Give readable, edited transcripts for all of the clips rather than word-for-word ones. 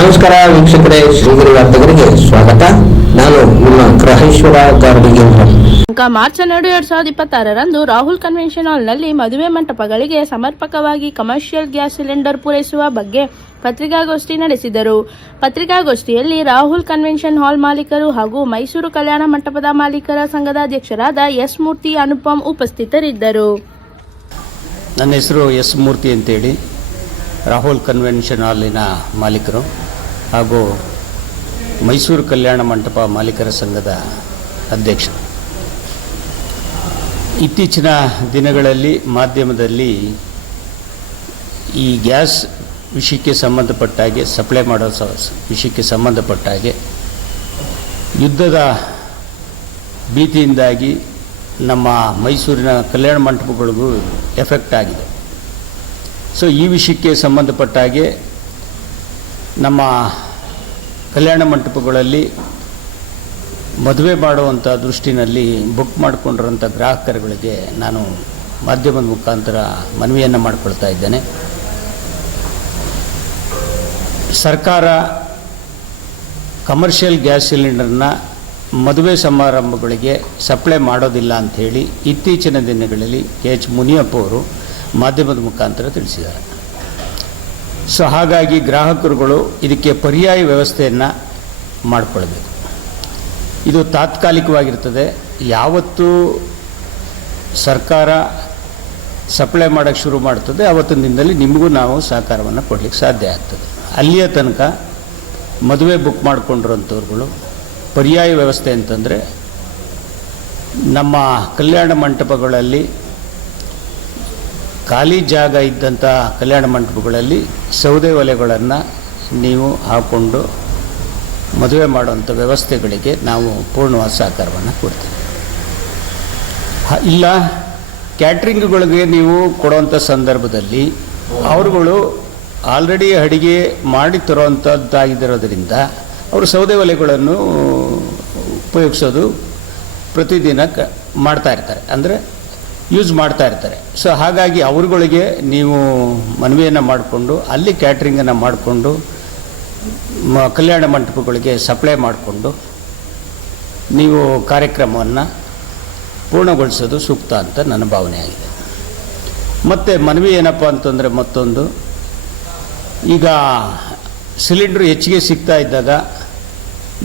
ನಮಸ್ಕಾರ ವೀಕ್ಷಕರೇ, ಶ್ರೀಗಿರಿ ವಾರ್ತೆಗರಿಗೆ ಸ್ವಾಗತ. ನಾನು ನಿಮ್ಮ ಗ್ರಹೇಶ್ವರ ಗಾರ್ಡಿಗೆ. ಮಾರ್ಚ್ 12, 2026ರಂದು ರಾಹುಲ್ ಕನ್ವೆನ್ಷನ್ ಹಾಲ್ನಲ್ಲಿ ಮದುವೆ ಮಂಟಪಗಳಿಗೆ ಸಮರ್ಪಕವಾಗಿ ಕಮರ್ಷಿಯಲ್ ಗ್ಯಾಸ್ ಸಿಲಿಂಡರ್ ಪೂರೈಸುವ ಬಗ್ಗೆ ಪತ್ರಿಕಾಗೋಷ್ಠಿ ನಡೆಸಿದರು. ಪತ್ರಿಕಾಗೋಷ್ಠಿಯಲ್ಲಿ ರಾಹುಲ್ ಕನ್ವೆನ್ಷನ್ ಹಾಲ್ ಮಾಲೀಕರು ಹಾಗೂ ಮೈಸೂರು ಕಲ್ಯಾಣ ಮಂಟಪದ ಮಾಲೀಕರ ಸಂಘದ ಅಧ್ಯಕ್ಷರಾದ ಎಸ್ ಮೂರ್ತಿ, ಅನುಪಮ್ ಉಪಸ್ಥಿತರಿದ್ದರು. ನನ್ನ ಹೆಸರು ಎಸ್ ಮೂರ್ತಿ ಅಂತೇಳಿ, ರಾಹುಲ್ ಕನ್ವೆನ್ಷನ್ ಹಾಲಿನ ಮಾಲೀಕರು ಹಾಗೂ ಮೈಸೂರು ಕಲ್ಯಾಣ ಮಂಟಪ ಮಾಲೀಕರ ಸಂಘದ ಅಧ್ಯಕ್ಷ. ಇತ್ತೀಚಿನ ದಿನಗಳಲ್ಲಿ ಮಾಧ್ಯಮದಲ್ಲಿ ಈ ಗ್ಯಾಸ್ ವಿಷಯಕ್ಕೆ ಸಂಬಂಧಪಟ್ಟ ಹಾಗೆ, ಸಪ್ಲೈ ಮಾಡೋ ವಿಷಯಕ್ಕೆ ಸಂಬಂಧಪಟ್ಟ ಹಾಗೆ ಯುದ್ಧದ ಭೀತಿಯಿಂದಾಗಿ ನಮ್ಮ ಮೈಸೂರಿನ ಕಲ್ಯಾಣ ಮಂಟಪಗಳಿಗೂ ಎಫೆಕ್ಟ್ ಆಗಿದೆ. ಸೊ ಈ ವಿಷಯಕ್ಕೆ ಸಂಬಂಧಪಟ್ಟ ಹಾಗೆ ನಮ್ಮ ಕಲ್ಯಾಣ ಮಂಟಪಗಳಲ್ಲಿ ಮದುವೆ ಮಾಡುವಂಥ ದೃಷ್ಟಿನಲ್ಲಿ ಬುಕ್ ಮಾಡಿಕೊಂಡಿರೋಂಥ ಗ್ರಾಹಕರುಗಳಿಗೆ ನಾನು ಮಾಧ್ಯಮದ ಮುಖಾಂತರ ಮನವಿಯನ್ನು ಮಾಡಿಕೊಳ್ತಾ ಇದ್ದೇನೆ. ಸರ್ಕಾರ ಕಮರ್ಷಿಯಲ್ ಗ್ಯಾಸ್ ಸಿಲಿಂಡರ್ನ ಮದುವೆ ಸಮಾರಂಭಗಳಿಗೆ ಸಪ್ಲೈ ಮಾಡೋದಿಲ್ಲ ಅಂಥೇಳಿ ಇತ್ತೀಚಿನ ದಿನಗಳಲ್ಲಿ KH ಮುನಿಯಪ್ಪ ಅವರು ಮಾಧ್ಯಮದ ಮುಖಾಂತರ ತಿಳಿಸಿದ್ದಾರೆ. ಸೊ ಹಾಗಾಗಿ ಗ್ರಾಹಕರುಗಳು ಇದಕ್ಕೆ ಪರ್ಯಾಯ ವ್ಯವಸ್ಥೆಯನ್ನು ಮಾಡಿಕೊಳ್ಬೇಕು. ಇದು ತಾತ್ಕಾಲಿಕವಾಗಿರ್ತದೆ. ಯಾವತ್ತು ಸರ್ಕಾರ ಸಪ್ಲೈ ಮಾಡೋಕ್ಕೆ ಶುರು ಮಾಡ್ತದೆ ಆವತ್ತಿನ ದಿನದಲ್ಲಿ ನಿಮಗೂ ನಾವು ಸಹಕಾರವನ್ನು ಕೊಡಲಿಕ್ಕೆ ಸಾಧ್ಯ ಆಗ್ತದೆ. ಅಲ್ಲಿಯ ತನಕ ಮದುವೆ ಬುಕ್ ಮಾಡಿಕೊಂಡಿರೋಂಥವ್ರುಗಳು ಪರ್ಯಾಯ ವ್ಯವಸ್ಥೆ ಅಂತಂದರೆ ನಮ್ಮ ಕಲ್ಯಾಣ ಮಂಟಪಗಳಲ್ಲಿ ಖಾಲಿ ಜಾಗ ಇದ್ದಂಥ ಕಲ್ಯಾಣ ಮಂಟಪಗಳಲ್ಲಿ ಸೌದೆ ಒಲೆಗಳನ್ನು ನೀವು ಹಾಕ್ಕೊಂಡು ಮದುವೆ ಮಾಡುವಂಥ ವ್ಯವಸ್ಥೆಗಳಿಗೆ ನಾವು ಪೂರ್ಣವಾದ ಸಹಕಾರವನ್ನು ಕೊಡ್ತೀವಿ. ಇಲ್ಲ ಕ್ಯಾಟ್ರಿಂಗ್ಗಳಿಗೆ ನೀವು ಕೊಡುವಂಥ ಸಂದರ್ಭದಲ್ಲಿ ಅವರುಗಳು ಆಲ್ರೆಡಿ ಅಡಿಗೆ ಮಾಡಿ ತರುವಂಥದ್ದಾಗಿರೋದ್ರಿಂದ ಅವರು ಸೌದೆ ಒಲೆಗಳನ್ನು ಉಪಯೋಗಿಸೋದು ಪ್ರತಿದಿನ ಮಾಡ್ತಾ ಇರ್ತಾರೆ, ಅಂದರೆ ಯೂಸ್ ಮಾಡ್ತಾ ಇರ್ತಾರೆ. ಸೊ ಹಾಗಾಗಿ ಅವ್ರುಗಳಿಗೆ ನೀವು ಮನವಿಯನ್ನು ಮಾಡಿಕೊಂಡು ಅಲ್ಲಿ ಕ್ಯಾಟ್ರಿಂಗನ್ನು ಮಾಡಿಕೊಂಡು ಕಲ್ಯಾಣ ಮಂಟಪಗಳಿಗೆ ಸಪ್ಲೈ ಮಾಡಿಕೊಂಡು ನೀವು ಕಾರ್ಯಕ್ರಮವನ್ನು ಪೂರ್ಣಗೊಳಿಸೋದು ಸೂಕ್ತ ಅಂತ ನನ್ನ ಭಾವನೆ ಆಗಿದೆ. ಮತ್ತು ಮನವಿ ಏನಪ್ಪ ಅಂತಂದರೆ, ಮತ್ತೊಂದು, ಈಗ ಸಿಲಿಂಡ್ರ್ ಹೆಚ್ಚಿಗೆ ಸಿಗ್ತಾ ಇದ್ದಾಗ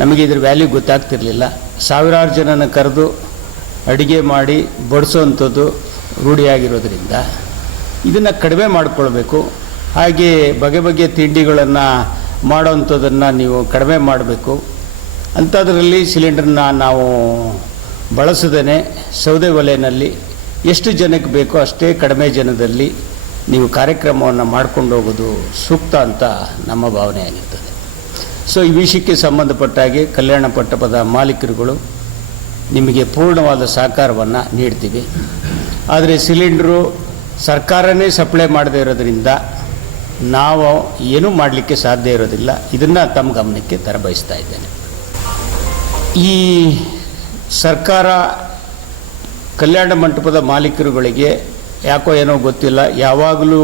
ನಮಗೆ ಇದ್ರ ವ್ಯಾಲ್ಯೂ ಗೊತ್ತಾಗ್ತಿರಲಿಲ್ಲ. ಸಾವಿರಾರು ಜನನ ಕರೆದು ಅಡುಗೆ ಮಾಡಿ ಬಡಿಸೋವಂಥದ್ದು ರೂಢಿಯಾಗಿರೋದ್ರಿಂದ ಇದನ್ನು ಕಡಿಮೆ ಮಾಡಿಕೊಳ್ಬೇಕು. ಹಾಗೆ ಬಗೆ ಬಗೆಯ ತಿಂಡಿಗಳನ್ನು ಮಾಡೋವಂಥದ್ದನ್ನು ನೀವು ಕಡಿಮೆ ಮಾಡಬೇಕು. ಅಂಥದ್ರಲ್ಲಿ ಸಿಲಿಂಡ್ರನ್ನ ನಾವು ಬಳಸದೇ ಸೌದೆ ಒಲೆಯಲ್ಲಿ ಎಷ್ಟು ಜನಕ್ಕೆ ಬೇಕೋ ಅಷ್ಟೇ ಕಡಿಮೆ ಜನದಲ್ಲಿ ನೀವು ಕಾರ್ಯಕ್ರಮವನ್ನು ಮಾಡ್ಕೊಂಡು ಹೋಗೋದು ಸೂಕ್ತ ಅಂತ ನಮ್ಮ ಭಾವನೆಯಾಗಿರ್ತದೆ. ಸೊ ಈ ವಿಷಯಕ್ಕೆ ಸಂಬಂಧಪಟ್ಟ ಹಾಗೆ ಕಲ್ಯಾಣ ಮಂಟಪದ ಮಾಲೀಕರುಗಳು ನಿಮಗೆ ಪೂರ್ಣವಾದ ಸಹಕಾರವನ್ನು ನೀಡ್ತೀವಿ. ಆದರೆ ಸಿಲಿಂಡ್ರು ಸರ್ಕಾರನೇ ಸಪ್ಲೈ ಮಾಡದೇ ಇರೋದ್ರಿಂದ ನಾವು ಏನೂ ಮಾಡಲಿಕ್ಕೆ ಸಾಧ್ಯ ಇರೋದಿಲ್ಲ. ಇದನ್ನು ತಮ್ಮ ಗಮನಕ್ಕೆ ತರಬಯಸ್ತಾ ಇದ್ದೇನೆ. ಈ ಸರ್ಕಾರ ಕಲ್ಯಾಣ ಮಂಟಪದ ಮಾಲೀಕರುಗಳಿಗೆ ಯಾಕೋ ಏನೋ ಗೊತ್ತಿಲ್ಲ, ಯಾವಾಗಲೂ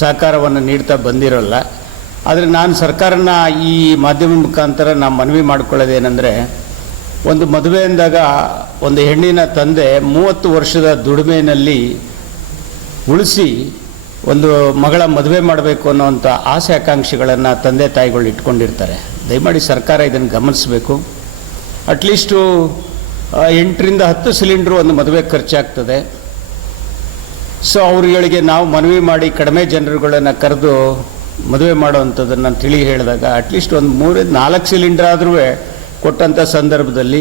ಸಹಕಾರವನ್ನು ನೀಡ್ತಾ ಬಂದಿರೋಲ್ಲ. ಆದರೆ ನಾನು ಸರ್ಕಾರನ ಈ ಮಾಧ್ಯಮ ಮುಖಾಂತರ ನಾನು ಮನವಿ ಮಾಡಿಕೊಳ್ಳೋದೇನೆಂದರೆ, ಒಂದು ಮದುವೆ ಅಂದಾಗ ಒಂದು ಹೆಣ್ಣಿನ ತಂದೆ 30 ವರ್ಷದ ದುಡಿಮೆಯಲ್ಲಿ ಉಳಿಸಿ ಒಂದು ಮಗಳ ಮದುವೆ ಮಾಡಬೇಕು ಅನ್ನೋವಂಥ ಆಸೆ ಆಕಾಂಕ್ಷೆಗಳನ್ನು ತಂದೆ ತಾಯಿಗಳು ಇಟ್ಕೊಂಡಿರ್ತಾರೆ. ದಯಮಾಡಿ ಸರ್ಕಾರ ಇದನ್ನು ಗಮನಿಸಬೇಕು. ಅಟ್ಲೀಸ್ಟು 8 ರಿಂದ 10 ಸಿಲಿಂಡ್ರು ಒಂದು ಮದುವೆ ಖರ್ಚಾಗ್ತದೆ. ಸೊ ಅವ್ರುಗಳಿಗೆ ನಾವು ಮನವಿ ಮಾಡಿ ಕಡಿಮೆ ಜನರುಗಳನ್ನು ಕರೆದು ಮದುವೆ ಮಾಡೋವಂಥದ್ದನ್ನು ತಿಳಿ ಹೇಳಿದಾಗ ಅಟ್ಲೀಸ್ಟ್ ಒಂದು 3-4 ಸಿಲಿಂಡರ್ ಆದರೂ ಕೊಟ್ಟಂಥ ಸಂದರ್ಭದಲ್ಲಿ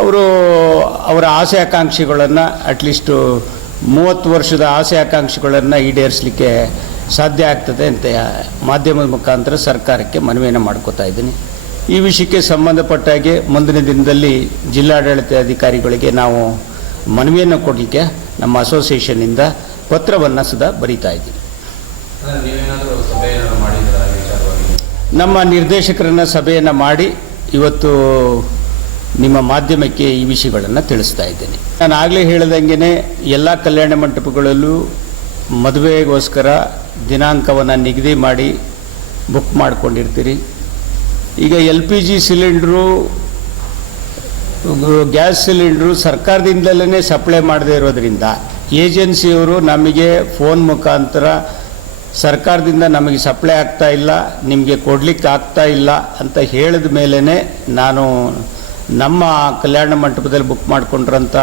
ಅವರ ಆಸೆ ಆಕಾಂಕ್ಷೆಗಳನ್ನು ಅಟ್ಲೀಸ್ಟು 30 ವರ್ಷದ ಆಸೆ ಆಕಾಂಕ್ಷೆಗಳನ್ನು ಈಡೇರಿಸಲಿಕ್ಕೆ ಸಾಧ್ಯ ಆಗ್ತದೆ ಅಂತ ಮಾಧ್ಯಮದ ಮುಖಾಂತರ ಸರ್ಕಾರಕ್ಕೆ ಮನವಿಯನ್ನು ಮಾಡ್ಕೋತಾ ಇದ್ದೀನಿ. ಈ ವಿಷಯಕ್ಕೆ ಸಂಬಂಧಪಟ್ಟಾಗೆ ಮುಂದಿನ ದಿನದಲ್ಲಿ ಜಿಲ್ಲಾಡಳಿತ ಅಧಿಕಾರಿಗಳಿಗೆ ನಾವು ಮನವಿಯನ್ನು ಕೊಡಲಿಕ್ಕೆ ನಮ್ಮ ಅಸೋಸಿಯೇಷನ್ನಿಂದ ಪತ್ರವನ್ನು ಸದಾ ಬರೀತಾ ಇದ್ದೀವಿ. ನಮ್ಮ ನಿರ್ದೇಶಕರನ್ನ ಸಭೆಯನ್ನು ಮಾಡಿ ಇವತ್ತು ನಿಮ್ಮ ಮಾಧ್ಯಮಕ್ಕೆ ಈ ವಿಷಯಗಳನ್ನು ತಿಳಿಸ್ತಾ ಇದ್ದೇನೆ. ನಾನು ಆಗಲೇ ಹೇಳಿದಂಗೆ ಎಲ್ಲ ಕಲ್ಯಾಣ ಮಂಟಪಗಳಲ್ಲೂ ಮದುವೆಗೋಸ್ಕರ ದಿನಾಂಕವನ್ನು ನಿಗದಿ ಮಾಡಿ ಬುಕ್ ಮಾಡ್ಕೊಂಡಿರ್ತೀರಿ. ಈಗ LPG ಸಿಲಿಂಡ್ರು, ಗ್ಯಾಸ್ ಸಿಲಿಂಡ್ರು ಸರ್ಕಾರದಿಂದಲೇ ಸಪ್ಲೈ ಮಾಡದೇ ಇರೋದ್ರಿಂದ ಏಜೆನ್ಸಿಯವರು ನಮಗೆ ಫೋನ್ ಮುಖಾಂತರ ಸರ್ಕಾರದಿಂದ ನಮಗೆ ಸಪ್ಲೈ ಆಗ್ತಾ ಇಲ್ಲ, ನಿಮಗೆ ಕೊಡಲಿಕ್ಕೆ ಆಗ್ತಾ ಇಲ್ಲ ಅಂತ ಹೇಳಿದ ಮೇಲೇ ನಾನು ನಮ್ಮ ಕಲ್ಯಾಣ ಮಂಟಪದಲ್ಲಿ ಬುಕ್ ಮಾಡಿಕೊಂಡ್ರಂಥ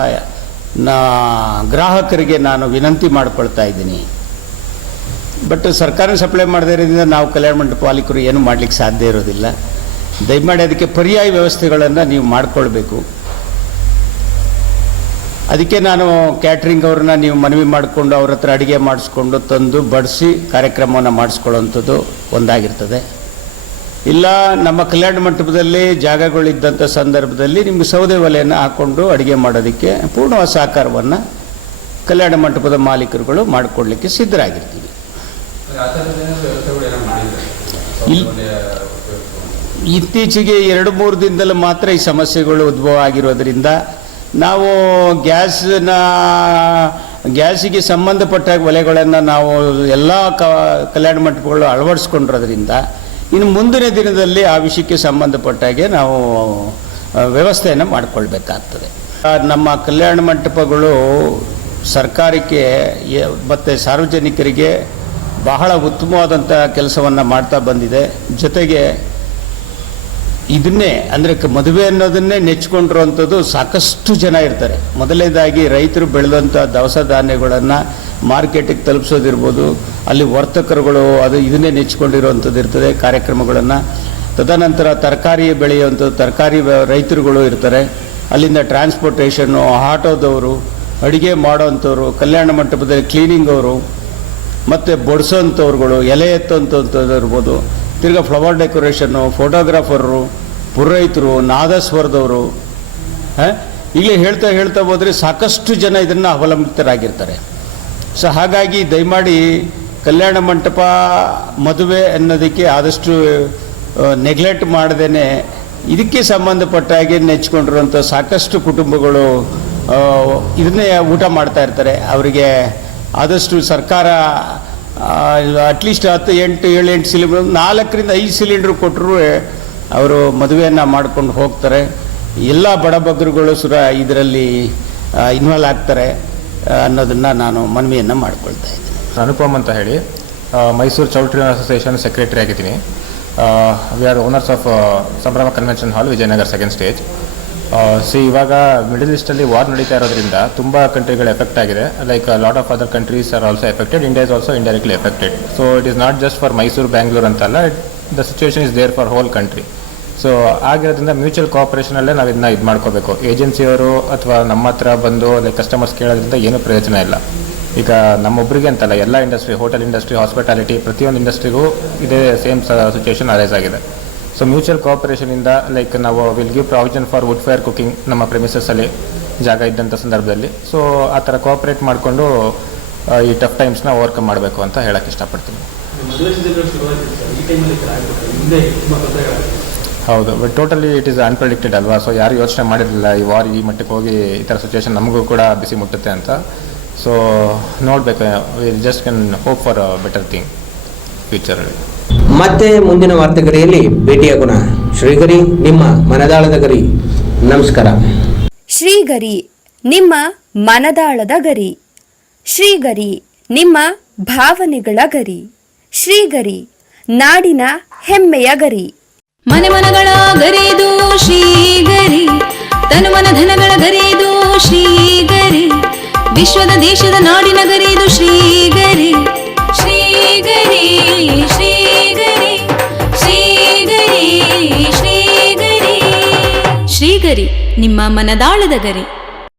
ಗ್ರಾಹಕರಿಗೆ ನಾನು ವಿನಂತಿ ಮಾಡ್ಕೊಳ್ತಾ ಇದ್ದೀನಿ. ಬಟ್ ಸರ್ಕಾರ ಸಪ್ಲೈ ಮಾಡದೇ ಇರೋದ್ರಿಂದ ನಾವು ಕಲ್ಯಾಣ ಮಂಟಪ ಮಾಲೀಕರು ಏನು ಮಾಡಲಿಕ್ಕೆ ಸಾಧ್ಯ ಇರೋದಿಲ್ಲ. ದಯಮಾಡಿ ಅದಕ್ಕೆ ಪರ್ಯಾಯ ವ್ಯವಸ್ಥೆಗಳನ್ನು ನೀವು ಮಾಡಿಕೊಳ್ಬೇಕು. ಅದಕ್ಕೆ ನಾನು ಕ್ಯಾಟ್ರಿಂಗ್ ಅವ್ರನ್ನ ನೀವು ಮನವಿ ಮಾಡಿಕೊಂಡು ಅವ್ರ ಹತ್ರ ಅಡುಗೆ ಮಾಡಿಸ್ಕೊಂಡು ತಂದು ಬಡಿಸಿ ಕಾರ್ಯಕ್ರಮವನ್ನು ಮಾಡಿಸ್ಕೊಳ್ಳೋವಂಥದ್ದು ಒಂದಾಗಿರ್ತದೆ. ಇಲ್ಲ ನಮ್ಮ ಕಲ್ಯಾಣ ಮಂಟಪದಲ್ಲಿ ಜಾಗಗಳಿದ್ದಂಥ ಸಂದರ್ಭದಲ್ಲಿ ನಿಮಗೆ ಸೌದೆ ಒಲೆಯನ್ನು ಹಾಕ್ಕೊಂಡು ಅಡುಗೆ ಮಾಡೋದಕ್ಕೆ ಪೂರ್ಣ ಸಹಕಾರವನ್ನು ಕಲ್ಯಾಣ ಮಂಟಪದ ಮಾಲೀಕರುಗಳು ಮಾಡಿಕೊಡ್ಲಿಕ್ಕೆ ಸಿದ್ಧರಾಗಿರ್ತೀವಿ. ಇತ್ತೀಚೆಗೆ 2-3 ದಿನದಲ್ಲಿ ಮಾತ್ರ ಈ ಸಮಸ್ಯೆಗಳು ಉದ್ಭವ ಆಗಿರೋದ್ರಿಂದ ನಾವು ಗ್ಯಾಸಿಗೆ ಸಂಬಂಧಪಟ್ಟ ಒಲೆಗಳನ್ನು ನಾವು ಎಲ್ಲ ಕಲ್ಯಾಣ ಮಂಟಪಗಳು ಅಳವಡಿಸ್ಕೊಂಡಿರೋದ್ರಿಂದ ಇನ್ನು ಮುಂದಿನ ದಿನದಲ್ಲಿ ಆ ವಿಷಯಕ್ಕೆ ಸಂಬಂಧಪಟ್ಟಾಗೆ ನಾವು ವ್ಯವಸ್ಥೆಯನ್ನು ಮಾಡಿಕೊಳ್ಬೇಕಾಗ್ತದೆ. ನಮ್ಮ ಕಲ್ಯಾಣ ಮಂಟಪಗಳು ಸರ್ಕಾರಕ್ಕೆ ಮತ್ತು ಸಾರ್ವಜನಿಕರಿಗೆ ಬಹಳ ಉತ್ತಮವಾದಂಥ ಕೆಲಸವನ್ನು ಮಾಡ್ತಾ ಬಂದಿದೆ. ಜೊತೆಗೆ ಇದನ್ನೇ ಅಂದರೆ ಮದುವೆ ಅನ್ನೋದನ್ನೇ ನೆಚ್ಕೊಂಡಿರುವಂಥದ್ದು ಸಾಕಷ್ಟು ಜನ ಇರ್ತಾರೆ. ಮೊದಲನೇದಾಗಿ ರೈತರು ಬೆಳೆದಂಥ ದವಸ ಧಾನ್ಯಗಳನ್ನು ಮಾರ್ಕೆಟಿಗೆ ತಲುಪಿಸೋದಿರ್ಬೋದು, ಅಲ್ಲಿ ವರ್ತಕರುಗಳು ಇದನ್ನೇ ನೆಚ್ಕೊಂಡಿರುವಂಥದ್ದು ಇರ್ತದೆ ಕಾರ್ಯಕ್ರಮಗಳನ್ನು. ತದನಂತರ ತರಕಾರಿ ಬೆಳೆಯುವಂಥದ್ದು ತರಕಾರಿ ರೈತರುಗಳು ಇರ್ತಾರೆ. ಅಲ್ಲಿಂದ ಟ್ರಾನ್ಸ್ಪೋರ್ಟೇಷನ್ನು, ಆಟೋದವರು, ಅಡುಗೆ ಮಾಡೋವಂಥವ್ರು, ಕಲ್ಯಾಣ ಮಂಟಪದಲ್ಲಿ ಕ್ಲೀನಿಂಗ್ ಅವರು, ಮತ್ತು ಬಡಿಸೋಂಥವ್ರುಗಳು, ಎಲೆ ಎತ್ತೋಂಥದ್ದು ಇರ್ಬೋದು, ತಿರ್ಗಾ ಫ್ಲವರ್ ಡೆಕೋರೇಷನ್ನು, ಫೋಟೋಗ್ರಾಫರು, ಪುರೋಹಿತರು, ನಾದಸ್ವರದವರು, ಈಗಲೇ ಹೇಳ್ತಾ ಹೋದರೆ ಸಾಕಷ್ಟು ಜನ ಇದನ್ನು ಅವಲಂಬಿತರಾಗಿರ್ತಾರೆ. ಸೊ ಹಾಗಾಗಿ ದಯಮಾಡಿ ಕಲ್ಯಾಣ ಮಂಟಪ ಮದುವೆ ಅನ್ನೋದಕ್ಕೆ ಆದಷ್ಟು ನೆಗ್ಲೆಕ್ಟ್ ಮಾಡದೇನೆ ಇದಕ್ಕೆ ಸಂಬಂಧಪಟ್ಟ ಹಾಗೆ ನೆಚ್ಕೊಂಡಿರುವಂಥ ಸಾಕಷ್ಟು ಕುಟುಂಬಗಳು ಇದನ್ನೇ ಊಟ ಮಾಡ್ತಾ ಇರ್ತಾರೆ. ಅವರಿಗೆ ಆದಷ್ಟು ಸರ್ಕಾರ ಅಟ್ಲೀಸ್ಟ್ 7-8 ಸಿಲಿಂಡರ್ 4ರಿಂದ 5 ಸಿಲಿಂಡ್ರ್ ಕೊಟ್ಟರು ಅವರು ಮದುವೆಯನ್ನು ಮಾಡ್ಕೊಂಡು ಹೋಗ್ತಾರೆ. ಎಲ್ಲ ಬಡಬಗ್ಗರುಗಳು ಇದರಲ್ಲಿ ಇನ್ವಾಲ್ವ್ ಆಗ್ತಾರೆ ಅನ್ನೋದನ್ನು ನಾನು ಮನವಿಯನ್ನು ಮಾಡ್ಕೊಳ್ತಾ ಇದ್ದೀನಿ. ಅನುಪಮ್ ಅಂತ ಹೇಳಿ ಮೈಸೂರು ಚೌಲ್ಟ್ರಿ ಅಸೋಸಿಯೇಷನ್ ಸೆಕ್ರೆಟರಿ ಆಗಿದ್ದೀನಿ. We are owners of Sambhrama convention hall, Vijayanagara 2nd stage. ಇವಾಗ ಮಿಡಲ್ ಈಸ್ಟಲ್ಲಿ ವಾರ್ ನಡೀತಾ ಇರೋದ್ರಿಂದ ತುಂಬ ಕಂಟ್ರಿಗಳು ಎಫೆಕ್ಟ್ ಆಗಿದೆ. Like lot of other countries are also affected. India is also indirectly affected. So it is not just for Mysuru, Bangalore ಅಂತಲ್ಲ, the situation is there for whole country. So ಆಗಿರೋದ್ರಿಂದ mutual ಕೋಆಪರೇಷನಲ್ಲೇ ನಾವು ಇದನ್ನ ಮಾಡ್ಕೋಬೇಕು. ಏಜೆನ್ಸಿಯವರು ಅಥವಾ ನಮ್ಮ ಹತ್ರ ಬಂದು ಲೈಕ್ ಕಸ್ಟಮರ್ಸ್ ಕೇಳೋದ್ರಿಂದ ಏನೂ ಪ್ರಯೋಜನ ಇಲ್ಲ. ಈಗ ನಮ್ಮೊಬ್ಬರಿಗೆ ಅಂತಲ್ಲ, ಎಲ್ಲ ಇಂಡಸ್ಟ್ರಿ, ಹೋಟೆಲ್ ಇಂಡಸ್ಟ್ರಿ, ಹಾಸ್ಪಿಟಾಲಿಟಿ, ಪ್ರತಿಯೊಂದು ಇಂಡಸ್ಟ್ರಿಗೂ ಇದೇ ಸೇಮ್ ಸಿಚುವೇಶನ್ ಅರೈಸ್ ಆಗಿದೆ. ಸೊ ಮ್ಯೂಚುವಲ್ ಕೋಆಪರೇಷನಿಂದ ಲೈಕ್ ನಾವು will give provision for wood fire cooking ನಮ್ಮ ಪ್ರೆಮಿಸಸ್ಸಲ್ಲಿ ಜಾಗ ಇದ್ದಂಥ ಸಂದರ್ಭದಲ್ಲಿ. ಸೊ ಆ ಥರ ಕೋಆಪರೇಟ್ ಮಾಡಿಕೊಂಡು ಈ ಟಫ್ ಟೈಮ್ಸ್ನ ಓವರ್ಕಮ್ ಮಾಡಬೇಕು ಅಂತ ಹೇಳಕ್ಕೆ ಇಷ್ಟಪಡ್ತೀನಿ. ಹೌದು, ಬಟ್ ಟೋಟಲಿ ಇಟ್ ಈಸ್ ಅನ್ಪ್ರೆಡಿಕ್ಟೆಡ್ ಅಲ್ವಾ. ಸೊ ಯಾರು ಯೋಚನೆ ಮಾಡಿರಲಿಲ್ಲ ಈ ವಾರ್ ಈ ಮಟ್ಟಕ್ಕೆ ಹೋಗಿ ಈ ಥರ ಸಿಚುವೇಶನ್ ನಮಗೂ ಕೂಡ ಬಿಸಿ ಮುಟ್ಟುತ್ತೆ ಅಂತ. ಸೊ ನೋಡಬೇಕು, we just can hope for a better thing ಫ್ಯೂಚರಲ್ಲಿ. ಮತ್ತೆ ಮುಂದಿನ ವಾರ್ತೆಗರಿಯಲ್ಲಿ ಭೇಟಿಯಾಗೋಣ. ಶ್ರೀಗರಿ, ನಿಮ್ಮ ಮನದಾಳದ ಗರಿ. ನಮಸ್ಕಾರ. ಶ್ರೀಗರಿ, ನಿಮ್ಮ ಮನದಾಳದ ಗರಿ. ಶ್ರೀಗರಿ, ನಿಮ್ಮ ಭಾವನೆಗಳ ಗರಿ. ಶ್ರೀಗರಿ, ನಾಡಿನ ಹೆಮ್ಮೆಯ ಗರಿ. ಮನೆ ಮನಗಳ ಗರಿದು ಶ್ರೀಗರಿ, ತನು ಮನ ಧನಗಳ ಗರಿದು ಶ್ರೀಗರಿ, ವಿಶ್ವದ ದೇಶದ ನಾಡಿನ ಗರಿದು ಶ್ರೀಗರಿ. ಶ್ರೀಗರಿ ಶ್ರೀಗರಿ ಶ್ರೀಗರಿ ಶ್ರೀಗರಿ ಶ್ರೀಗರಿ, ನಿಮ್ಮ ಮನದಾಳದ ಗರಿ.